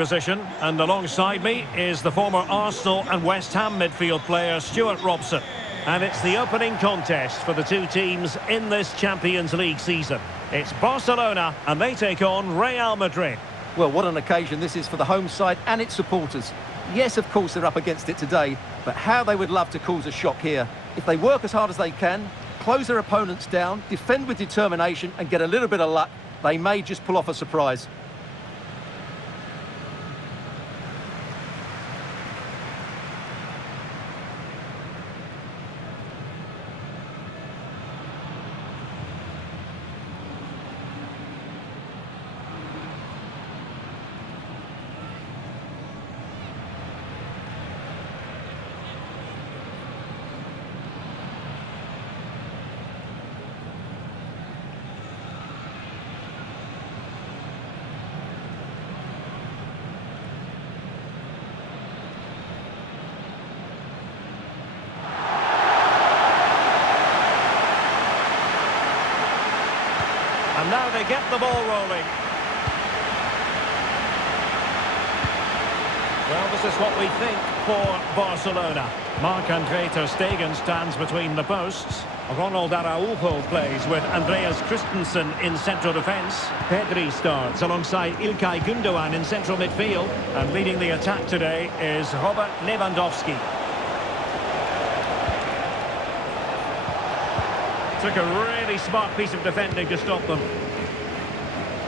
Position, and alongside me is the former Arsenal and West Ham midfield player Stuart Robson. And it's the opening contest for the two teams in this Champions League season. It's Barcelona and they take on Real Madrid. Well, what an occasion this is for the home side and its supporters. Yes, of course they're up against it today, but how they would love to cause a shock here. If they work as hard as they can, close their opponents down, defend with determination and get a little bit of luck, they may just pull off a surprise. And now they get the ball rolling. Well, this is what we think for Barcelona. Marc-Andre ter Stegen stands between the posts. Ronald Araujo plays with Andreas Christensen in central defence. Pedri starts alongside İlkay Gündoğan in central midfield. And leading the attack today is Robert Lewandowski. Took a really smart piece of defending to stop them.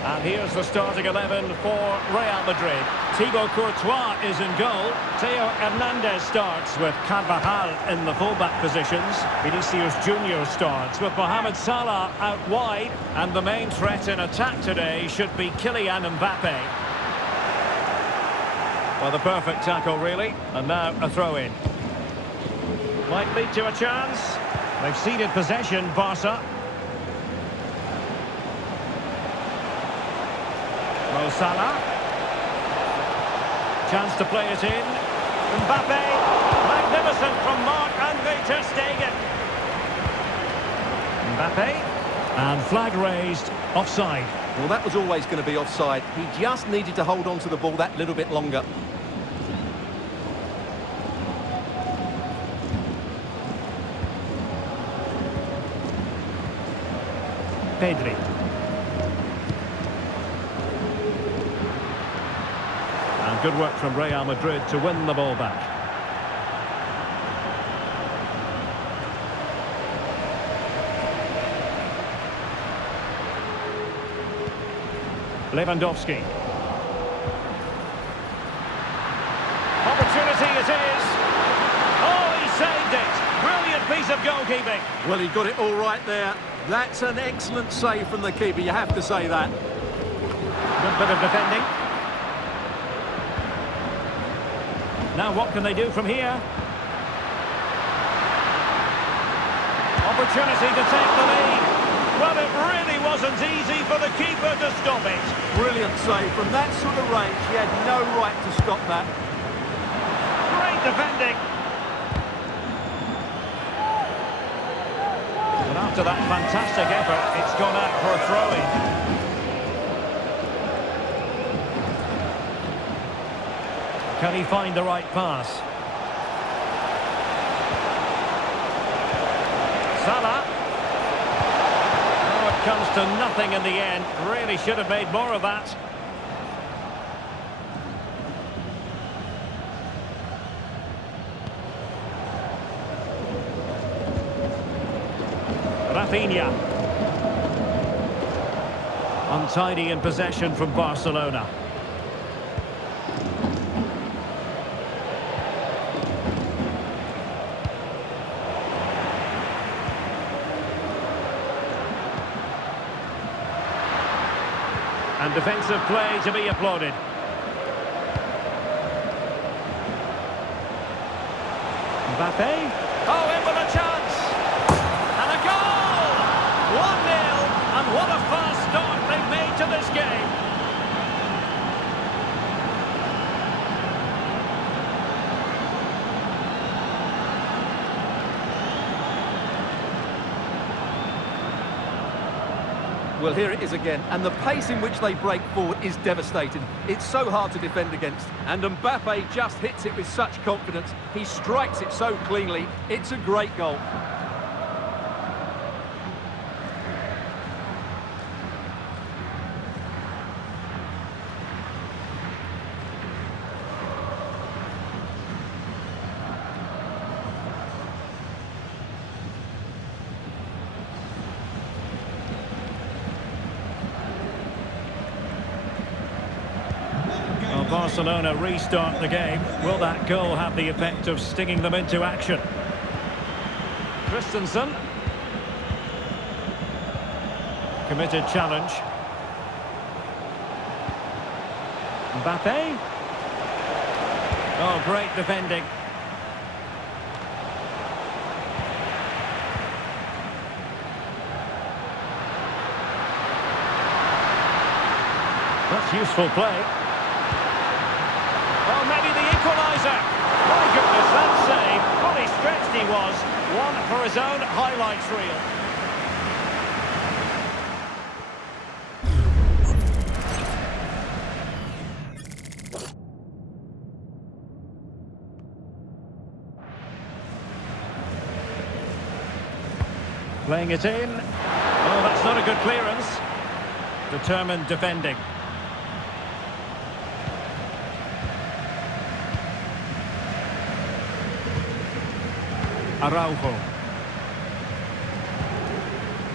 And here's the starting 11 for Real Madrid. Thibaut Courtois is in goal. Theo Hernandez starts with Carvajal in the fullback positions. Vinicius Junior starts with Mohamed Salah out wide. And the main threat in attack today should be Kylian Mbappe. Well, the perfect tackle, really. And now a throw-in. Might lead to a chance. They've ceded possession, Barca. Mo Salah. Chance to play it in. Mbappe. Magnificent from Marc-Andre ter Stegen. Mbappe. And flag raised. Offside. Well, that was always going to be offside. He just needed to hold on to the ball that little bit longer. Pedri. And good work from Real Madrid to win the ball back. Lewandowski. Opportunity it is. Oh, he saved it. Brilliant piece of goalkeeping. Well, he got it all right there. That's an excellent save from the keeper, you have to say that. Good bit of defending. Now what can they do from here? Opportunity to take the lead. Well, it really wasn't easy for the keeper to stop it. Brilliant save. From that sort of range, he had no right to stop that. Great defending. And after that fantastic effort, it's gone out for a throw-in. Can he find the right pass? Salah. Oh, it comes to nothing in the end. Really should have made more of that. Rafinha. Untidy in possession from Barcelona. And defensive play to be applauded. Mbappe. Oh, in with a chance. And a goal! 1-0. And what a fast start they've made to this game. Well, here it is again, and the pace in which they break forward is devastating. It's so hard to defend against, and Mbappe just hits it with such confidence. He strikes it so cleanly. It's a great goal. Barcelona restart the game. Will that goal have the effect of stinging them into action? Christensen. Committed challenge. Mbappe. Oh, great defending. That's useful play. Oh, maybe the equaliser. My goodness, that save. Fully stretched he was. One for his own highlights reel. Playing it in. Oh, that's not a good clearance. Determined defending. Araujo.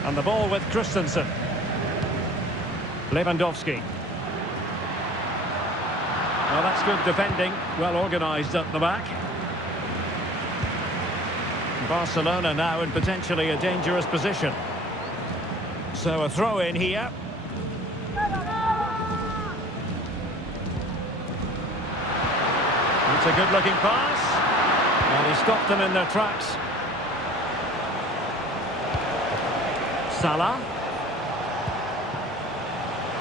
And the ball with Christensen. Lewandowski. Well, that's good defending. Well organised at the back. Barcelona now in potentially a dangerous position. So a throw in here. It's a good looking pass. And he stopped them in their tracks. Salah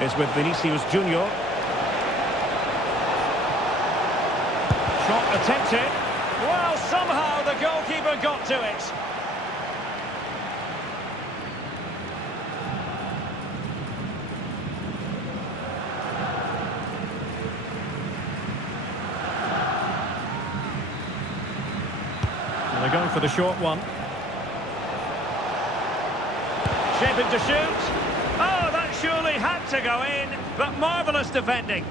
is with Vinicius Junior. Shot attempted. Well, somehow the goalkeeper got to it. And they're going for the short one. Shaping to shoot. Oh, that surely had to go in, but marvellous defending.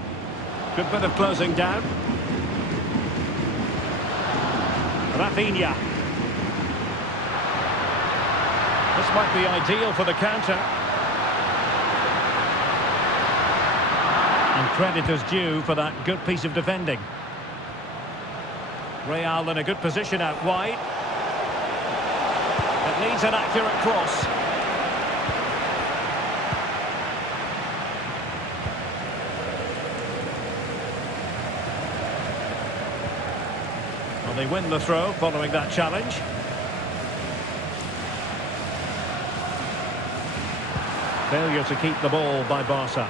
Good bit of closing down. Rafinha. This might be ideal for the counter. And credit is due for that good piece of defending. Real in a good position out wide. It needs an accurate cross. Well, they win the throw following that challenge. Failure to keep the ball by Barca.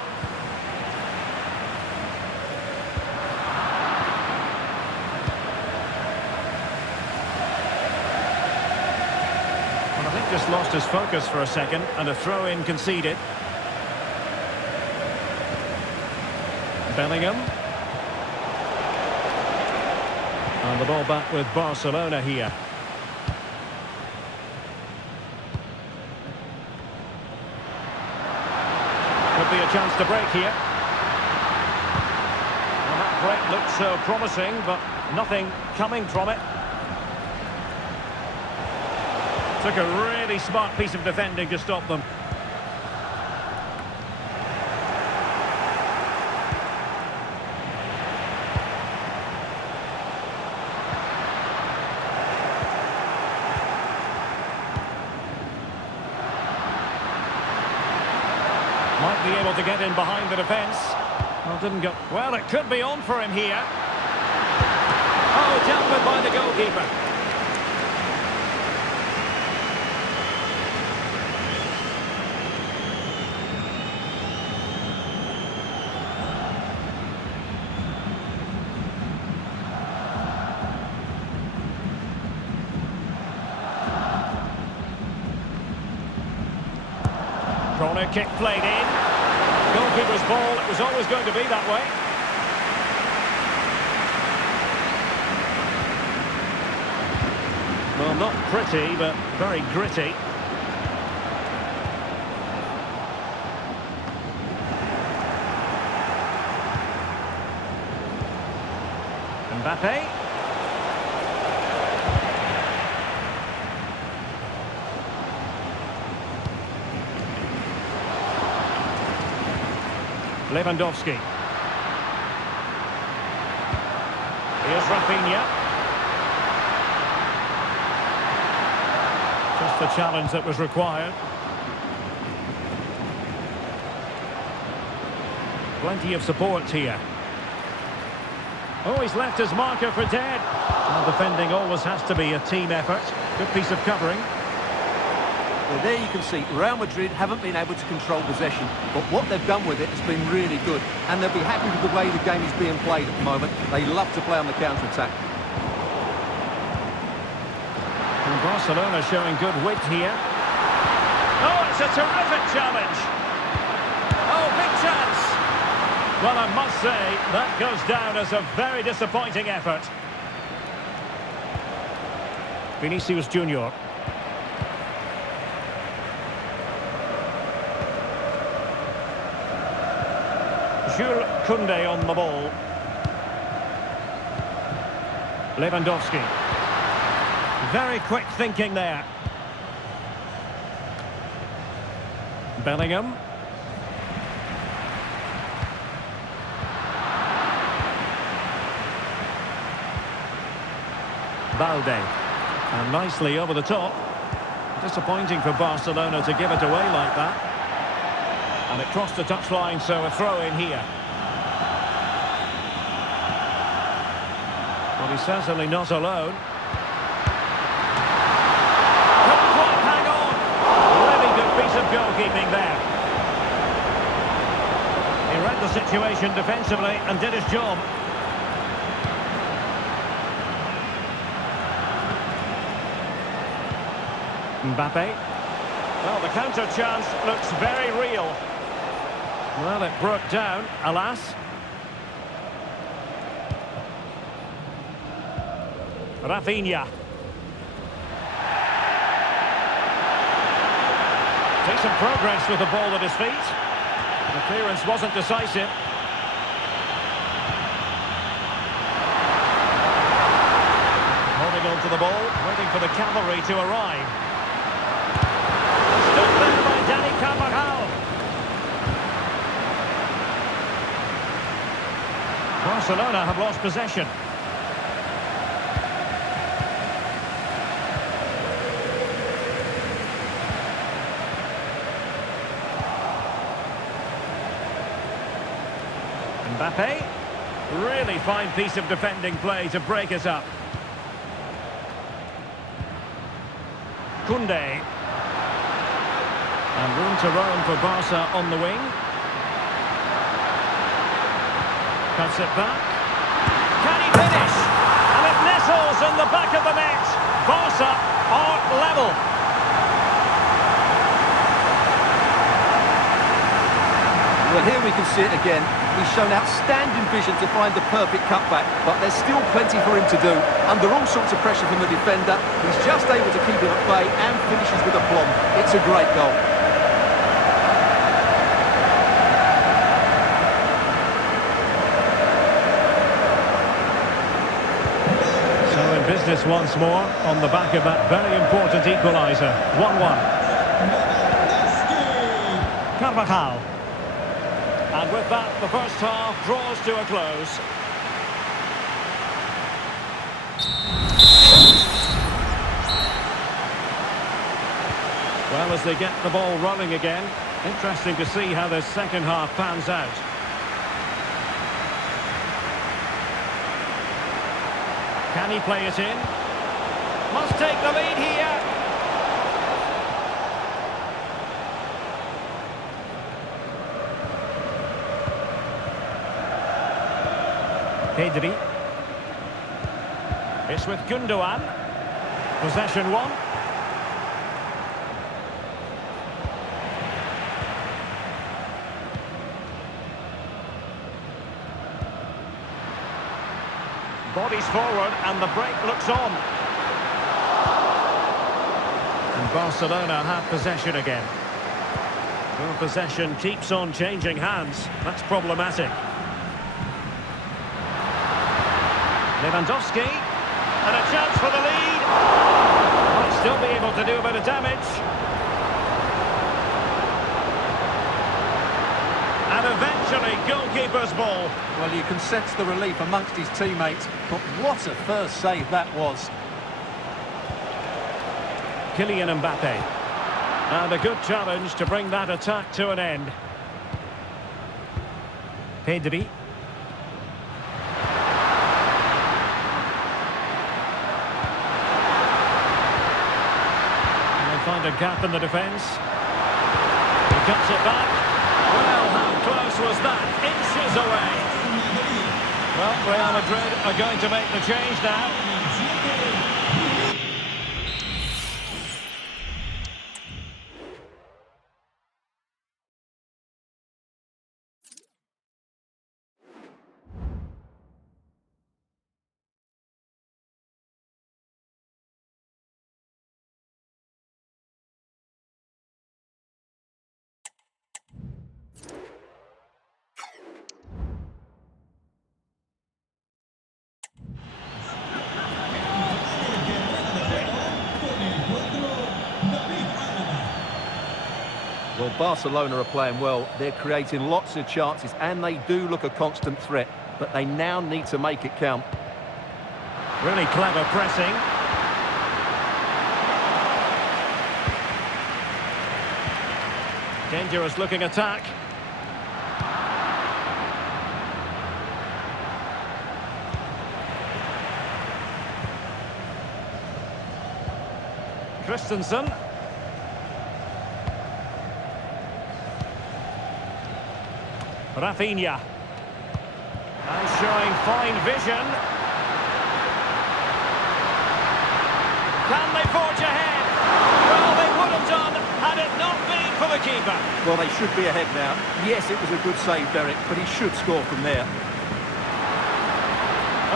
Well, I think just lost his focus for a second, and a throw-in conceded. Bellingham. And the ball back with Barcelona here. Could be a chance to break here. Well, that break looked so promising, but nothing coming from it. Took a really smart piece of defending to stop them. Might be able to get in behind the defence. Well, didn't go. Well, it could be on for him here. Oh, dealt with by the goalkeeper. Corner kick played in. Goalkeeper's ball, it was always going to be that way. Well, not pretty, but very gritty. Mbappe. Lewandowski. Here's Rafinha. Just the challenge that was required. Plenty of support here. Oh, he's left his marker for dead. Well, defending always has to be a team effort. Good piece of covering. Well, there you can see Real Madrid haven't been able to control possession, but what they've done with it has been really good, and they'll be happy with the way the game is being played at the moment. They love to play on the counter-attack. And Barcelona showing good wit here. Oh, it's a terrific challenge. Oh, big chance. Well, I must say, that goes down as a very disappointing effort. Vinicius Junior. Jules Koundé on the ball. Lewandowski. Very quick thinking there. Bellingham. Balde. And nicely over the top. Disappointing for Barcelona to give it away like that. And it crossed the touchline, so a throw in here. Well, he's certainly not alone. Couldn't quite hang on. Really good piece of goalkeeping there. He read the situation defensively and did his job. Mbappe. Well, the counter chance looks very real. Well, it broke down, alas. Rafinha. Decent progress with the ball at his feet. The clearance wasn't decisive. Holding on to the ball, waiting for the cavalry to arrive. Stopped there by Dani Carvajal. Barcelona have lost possession. Mbappe. Really fine piece of defending play to break it up. Koundé. And room to roam for Barca on the wing. Cuts it back. Can he finish? And it nestles in the back of the net. Barca are level. Well, here we can see it again. He's shown outstanding vision to find the perfect cutback, but there's still plenty for him to do. Under all sorts of pressure from the defender, he's just able to keep him at bay and finishes with aplomb. It's a great goal. So in business once more on the back of that very important equaliser. 1-1. Carvajal. And with that, the first half draws to a close. Well, as they get the ball rolling again, interesting to see how the second half pans out. Can he play it in? Must take the lead here. Pedri. It's with Gundogan. Possession one. Bodies forward and the break looks on. And Barcelona have possession again. Well, possession keeps on changing hands. That's problematic. Lewandowski. And a chance for the lead. Might still be able to do a bit of damage. And eventually, goalkeeper's ball. Well, you can sense the relief amongst his teammates, but what a first save that was. Kylian Mbappe. And a good challenge to bring that attack to an end. Pedri. And they find a gap in the defence. He cuts it back. Well, how close was that? Inches away. Well, Real Madrid are going to make the change now. Well, Barcelona are playing well. They're creating lots of chances, and they do look a constant threat. But they now need to make it count. Really clever pressing. Dangerous looking attack. Christensen. Rafinha. And showing fine vision. Can they forge ahead? Well, they would have done had it not been for the keeper. Well, they should be ahead now. Yes, it was a good save, Derek, but he should score from there.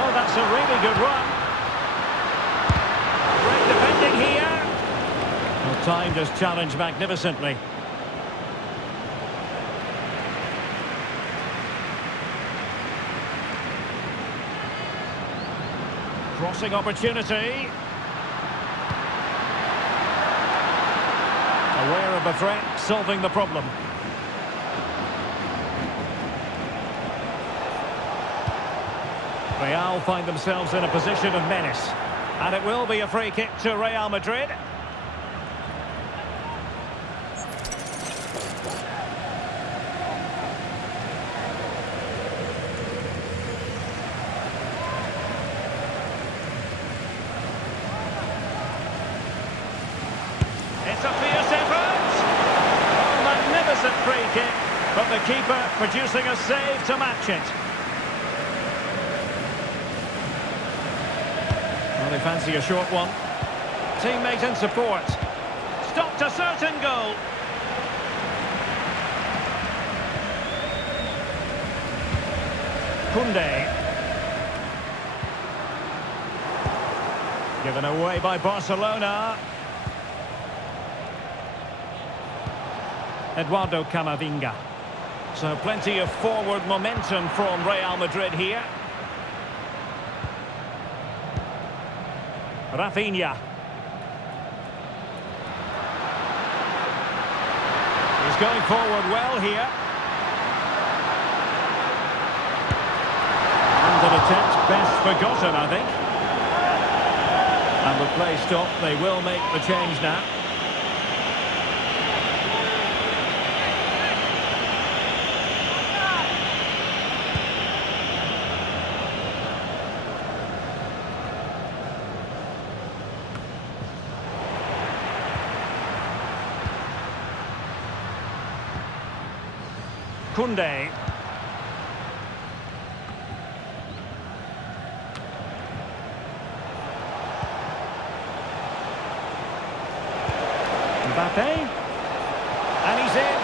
Oh, that's a really good run. Great defending here. Well, timed his challenge magnificently. Crossing opportunity. Aware of the threat, solving the problem. Real find themselves in a position of menace. And it will be a free kick to Real Madrid. It's a fierce effort. Oh, magnificent free kick. But the keeper producing a save to match it. Well, they fancy a short one. Teammate in support. Stopped a certain goal. Koundé. Given away by Barcelona. Eduardo Camavinga. So plenty of forward momentum from Real Madrid here. Rafinha. He's going forward well here. And an attempt best forgotten, I think. And with play stopped, they will make the change now. Koundé. Mbappe. And he's in.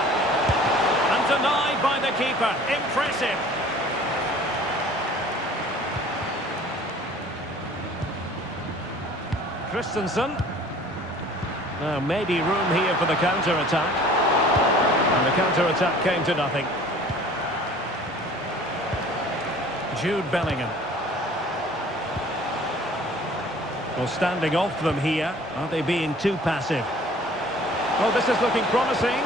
And denied by the keeper. Impressive. Christensen. Now maybe room here for the counter-attack. And the counter-attack came to nothing. Jude Bellingham. Well, standing off them here. Are they being too passive? Oh, this is looking promising.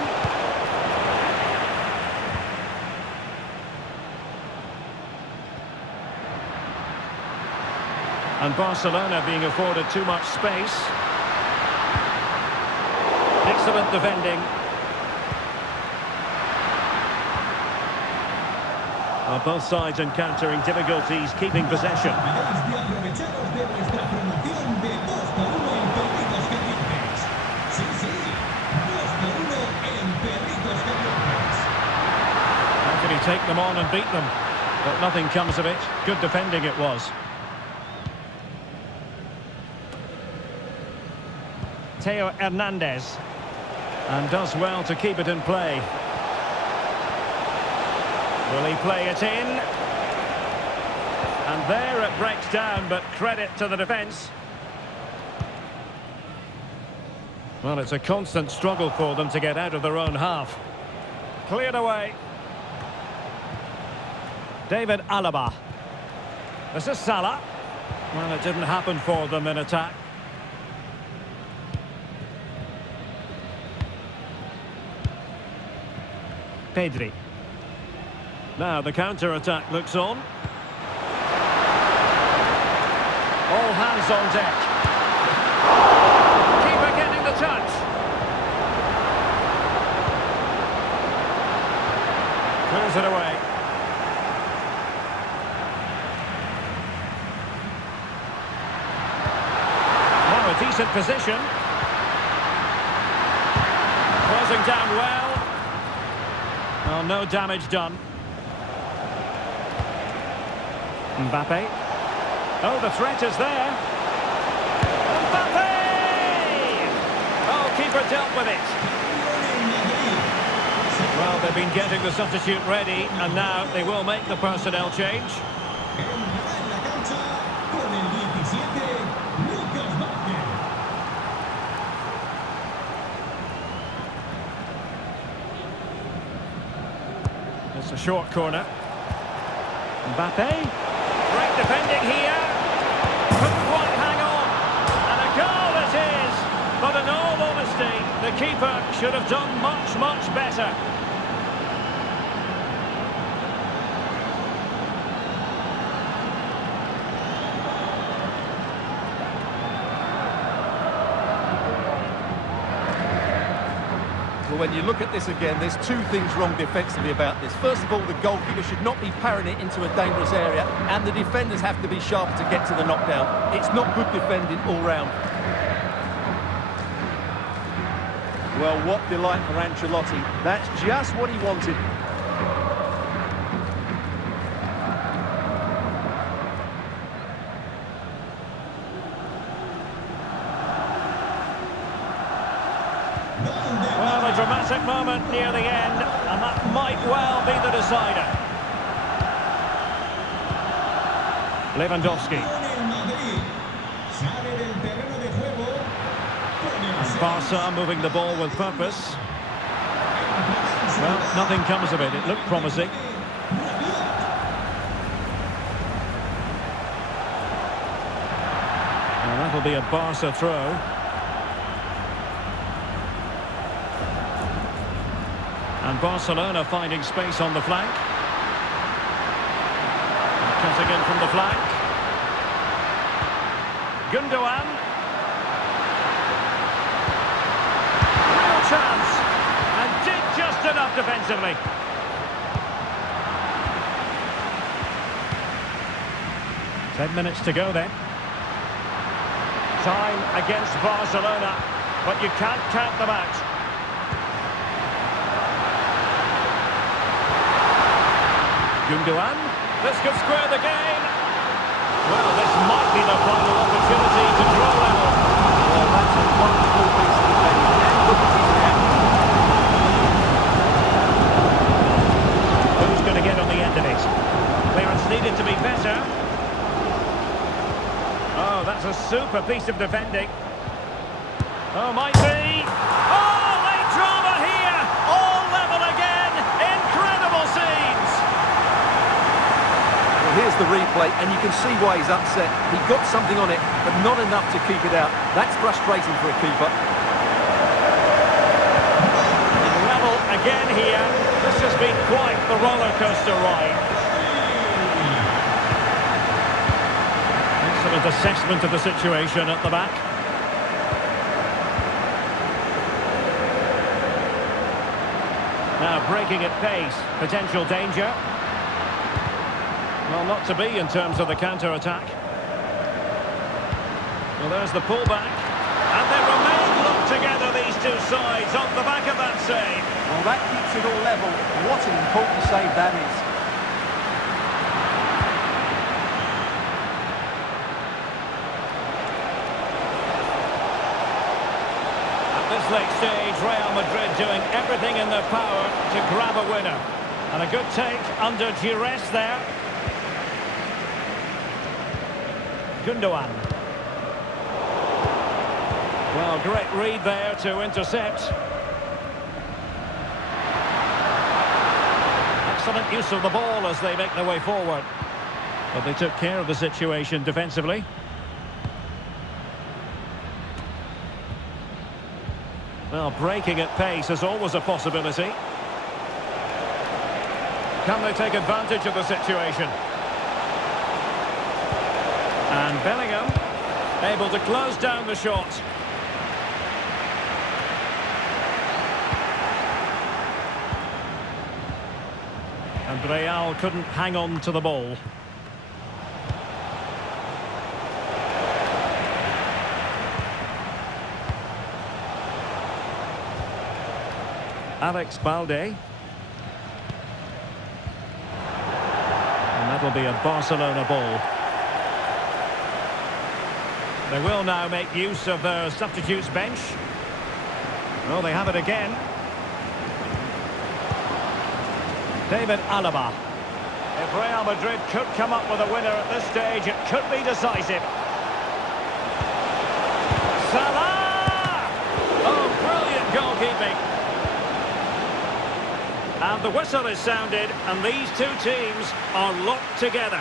And Barcelona being afforded too much space. Excellent defending. Well, both sides encountering difficulties keeping possession. How can he take them on and beat them? But nothing comes of it. Good defending it was. Theo Hernandez, and does well to keep it in play. Will he play it in? And there it breaks down, but credit to the defence. Well, it's a constant struggle for them to get out of their own half. Cleared away. David Alaba. This is Salah. Well, it didn't happen for them in attack. Pedri. Now the counter-attack looks on. All hands on deck. Keeper getting the touch. Clears it away. Now a decent position. Closing down well. Well, no damage done. Mbappe. Oh, the threat is there. Mbappe! Oh, keeper dealt with it. Well, they've been getting the substitute ready, and now they will make the personnel change. It's a short corner. Mbappe. Great defending here. Couldn't quite hang on. And a goal it is. But in all honesty, the keeper should have done much, much better. Well, when you look at this again, there's two things wrong defensively about this. First of all, the goalkeeper should not be parrying it into a dangerous area, and the defenders have to be sharper to get to the knockdown. It's not good defending all round. Well, what delight for Ancelotti. That's just what he wanted. Well, a dramatic moment near the end, and that might well be the decider. Lewandowski. And Barca moving the ball with purpose. Well, nothing comes of it. It looked promising. And that'll be a Barca throw. And Barcelona finding space on the flank. And cutting in from the flank. Gundogan. Real chance. And did just enough defensively. Ten minutes to go then. Time against Barcelona, but you can't count them out. Gundogan, this could square the game. Well, this might be the final opportunity to draw level. Well, that's a wonderful piece of defending. And look at his reaction. Who's going to get on the end of it? Clearance needed to be better. Oh, that's That's a super piece of defending. Oh, might be. Oh, late drama here. All level again. Incredible scenes. Well, here's the replay, and you can see why he's upset. He got something on it, but not enough to keep it out. That's frustrating for a keeper. Level again here. This has been quite the roller coaster ride. Excellent assessment of the situation at the back. Now breaking at pace, potential danger. Well, not to be in terms of the counter-attack. Well, there's the pullback. And they remain locked together, these two sides, off the back of that save. Well, that keeps it all level. What an important save that is. At this late stage, Real Madrid doing everything in their power to grab a winner. And a good take under duress there. Gundogan. Well, great read there to intercept. Excellent use of the ball as they make their way forward. But they took care of the situation defensively. Well, breaking at pace is always a possibility. Can they take advantage of the situation? And Bellingham able to close down the shot. And Real couldn't hang on to the ball. Alex Balde. And that'll be a Barcelona ball. They will now make use of their substitutes bench. Well, they have it again. David Alaba. If Real Madrid could come up with a winner at this stage, it could be decisive. Salah! Oh, brilliant goalkeeping. And the whistle is sounded, and these two teams are locked together.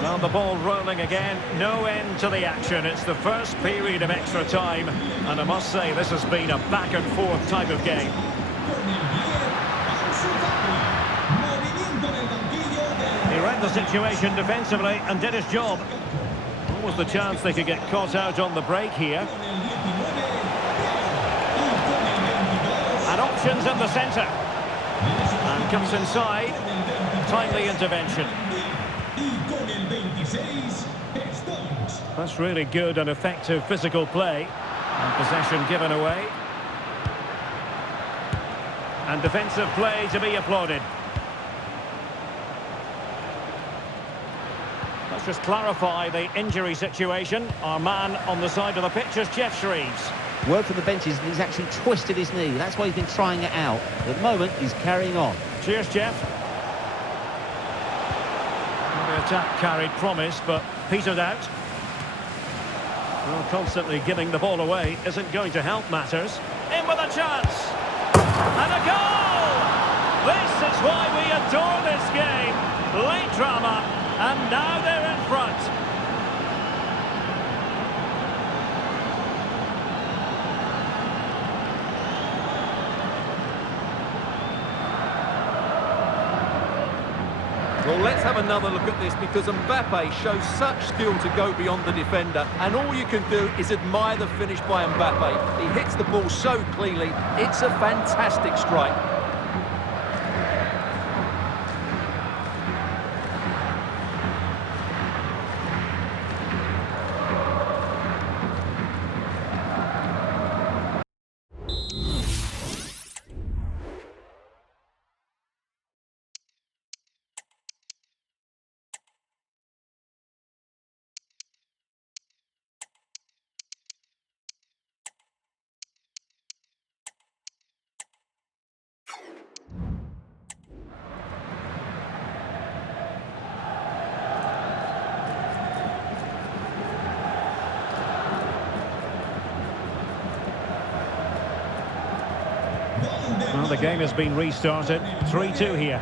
Well, the ball rolling again, no end to the action. It's the first period of extra time, and I must say this has been a back and forth type of game. He read the situation defensively and did his job. What was the chance they could get caught out on the break here? And options in the centre. And comes inside. Timely intervention. That's really good and effective physical play. And possession given away. And defensive play to be applauded. Let's just clarify the injury situation. Our man on the side of the pitch is Jeff Shreves. Word from the benches that he's actually twisted his knee. That's why he's been trying it out. At the moment, he's carrying on. Cheers, Jeff. The attack carried promise, but petered out. Well, constantly giving the ball away isn't going to help matters. In with a chance. And a goal! This is why we adore this game. Late drama, and now they're in front. Well, let's have another look at this because Mbappe shows such skill to go beyond the defender, and all you can do is admire the finish by Mbappe. He hits the ball so cleanly. It's a fantastic strike. Well, the game has been restarted. 3-2 here.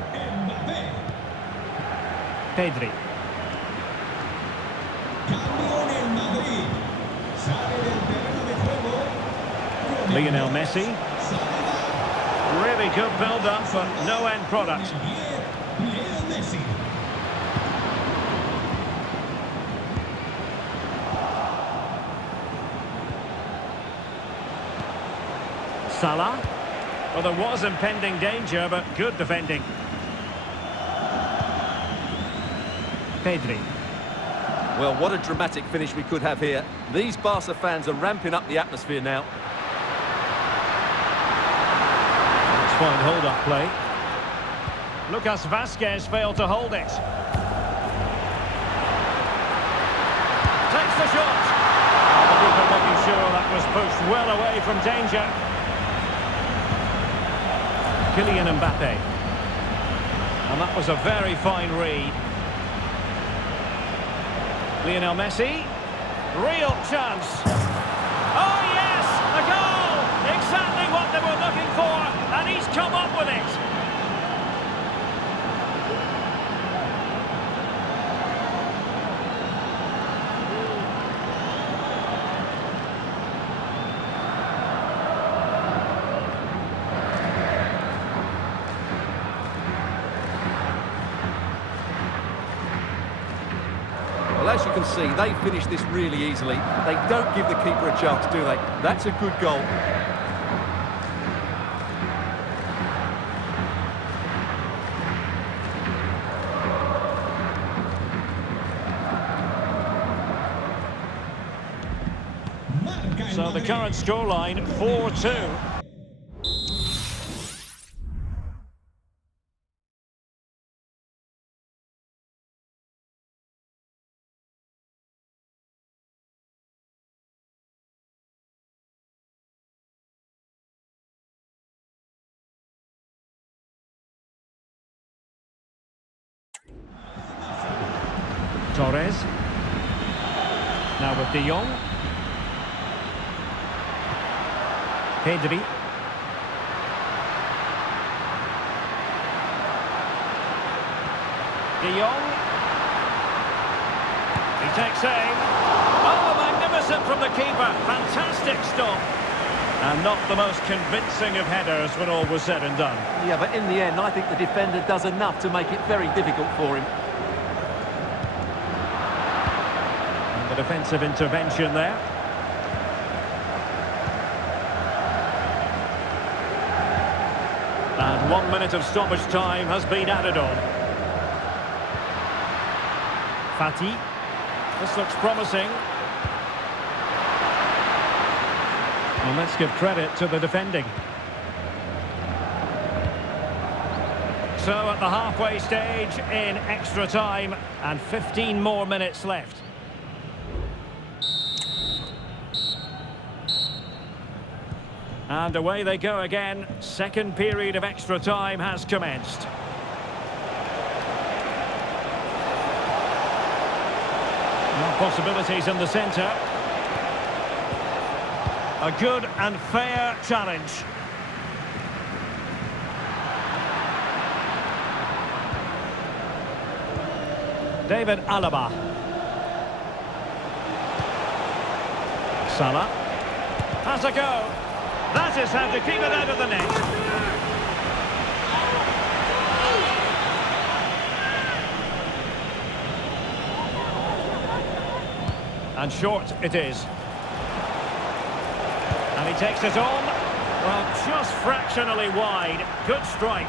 Pedri. Lionel Messi. Really good build-up, but no end product. Salah. Well, there was impending danger, but good defending. Pedri. Well, what a dramatic finish we could have here. These Barca fans are ramping up the atmosphere now. Let's find hold-up play. Lucas Vazquez failed to hold it. Takes the shot. The keeper making sure that was pushed well away from danger. Kylian Mbappe. And that was a very fine read. Lionel Messi. Real chance. Oh yes! A goal! Exactly what they were looking for, and he's come up with it. Well, as you can see, they finish this really easily. They don't give the keeper a chance, do they? That's a good goal. So the current scoreline, 4-2. Torres. Now with De Jong. Pedri. De Jong. He takes aim. Oh, magnificent from the keeper. Fantastic stop. And not the most convincing of headers when all was said and done. Yeah, but in the end, I think the defender does enough to make it very difficult for him. The defensive intervention there. And 1 minute of stoppage time has been added on. Fati. This looks promising. And let's give credit to the defending. So at the halfway stage in extra time, and 15 more minutes left. And away they go again. Second period of extra time has commenced. More possibilities in the centre. A good and fair challenge. David Alaba. Salah. Has a go. That is how to keep it out of the net. And short it is. And he takes it on. Well, just fractionally wide. Good strike.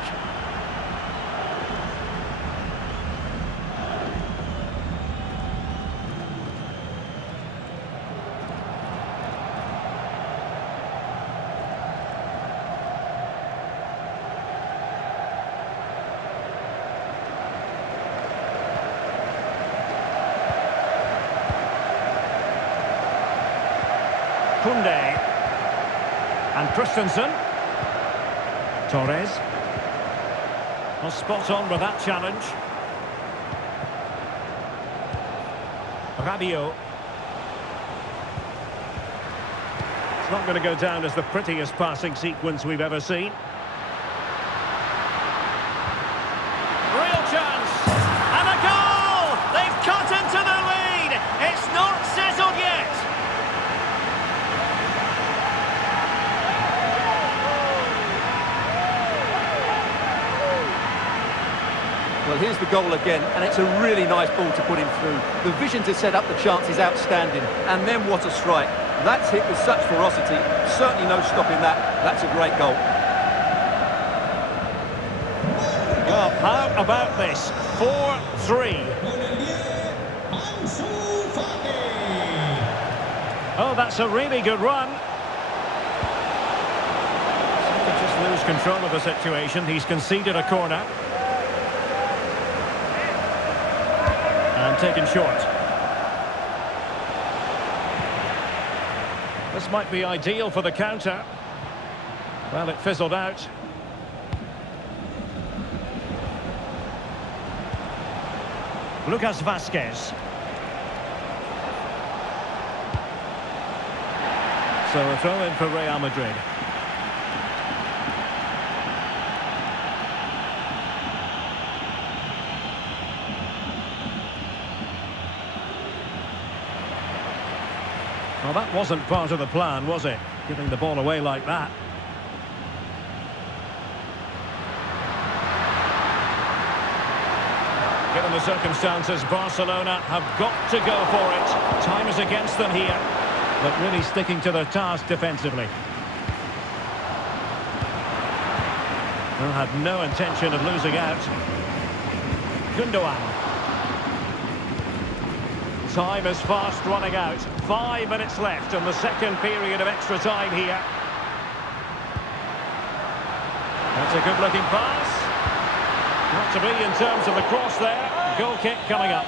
Koundé. And Christensen. Torres. Well, spot on with that challenge. Rabiot. It's not going to go down as the prettiest passing sequence we've ever seen. Real chance. And a goal! They've cut into the lead. It's not settled yet. Well, here's the goal again, and it's a really nice ball to put him through. The vision to set up the chance is outstanding, and then what a strike. That's hit with such ferocity, certainly no stopping that. That's a great goal. Well, how about this? 4-3. Oh, that's a really good run. He could just lose control of the situation. He's conceded a corner. And taken short. This might be ideal for the counter. Well, it fizzled out. Lucas Vazquez. So a throw in for Real Madrid. Well, that wasn't part of the plan, was it? Giving the ball away like that. Given the circumstances, Barcelona have got to go for it. Time is against them here, but really sticking to their task defensively. They'll have no intention of losing out. Gundogan. Time is fast running out. 5 minutes left in the second period of extra time here. That's a good-looking pass. Not to be in terms of the cross there. Goal kick coming up.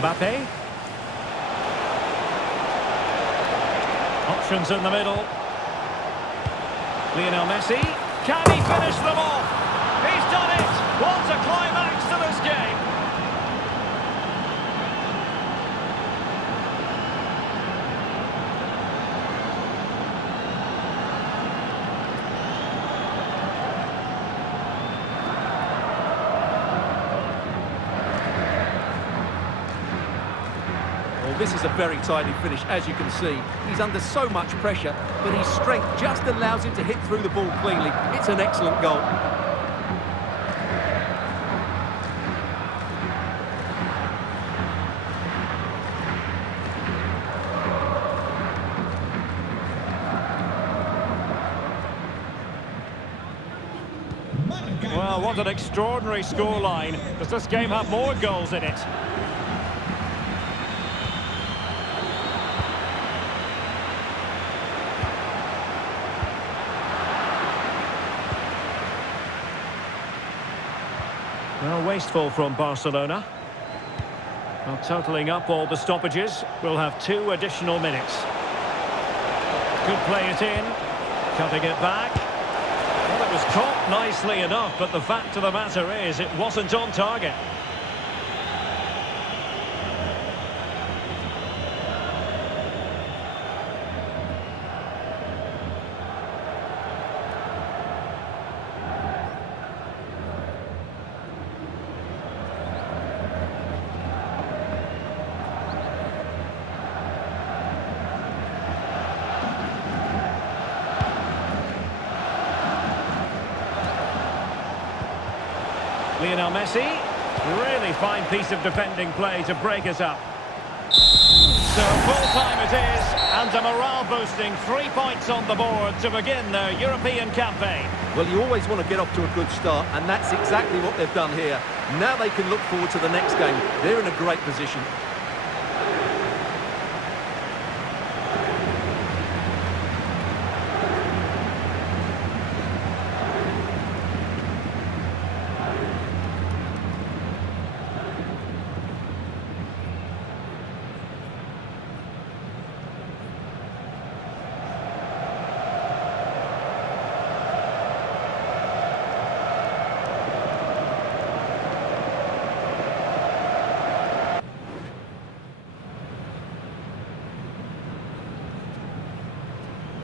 Mbappe. Options in the middle. Lionel Messi. Can he finish them off? He's done it! What a climax to this game! Well, this is a very tidy finish, as you can see. He's under so much pressure, but his strength just allows him to hit through the ball cleanly. It's an excellent goal. Well, what an extraordinary scoreline. Does this game have more goals in it? Well, wasteful from Barcelona. Well, totalling up all the stoppages, we'll have 2 additional minutes. Could play it in, cutting it back. Well, it was caught nicely enough, but the fact of the matter is it wasn't on target. Lionel Messi. Really fine piece of defending play to break us up. So full time it is, and a morale-boosting 3 points on the board to begin their European campaign. Well, you always want to get off to a good start, and that's exactly what they've done here. Now they can look forward to the next game. They're in a great position.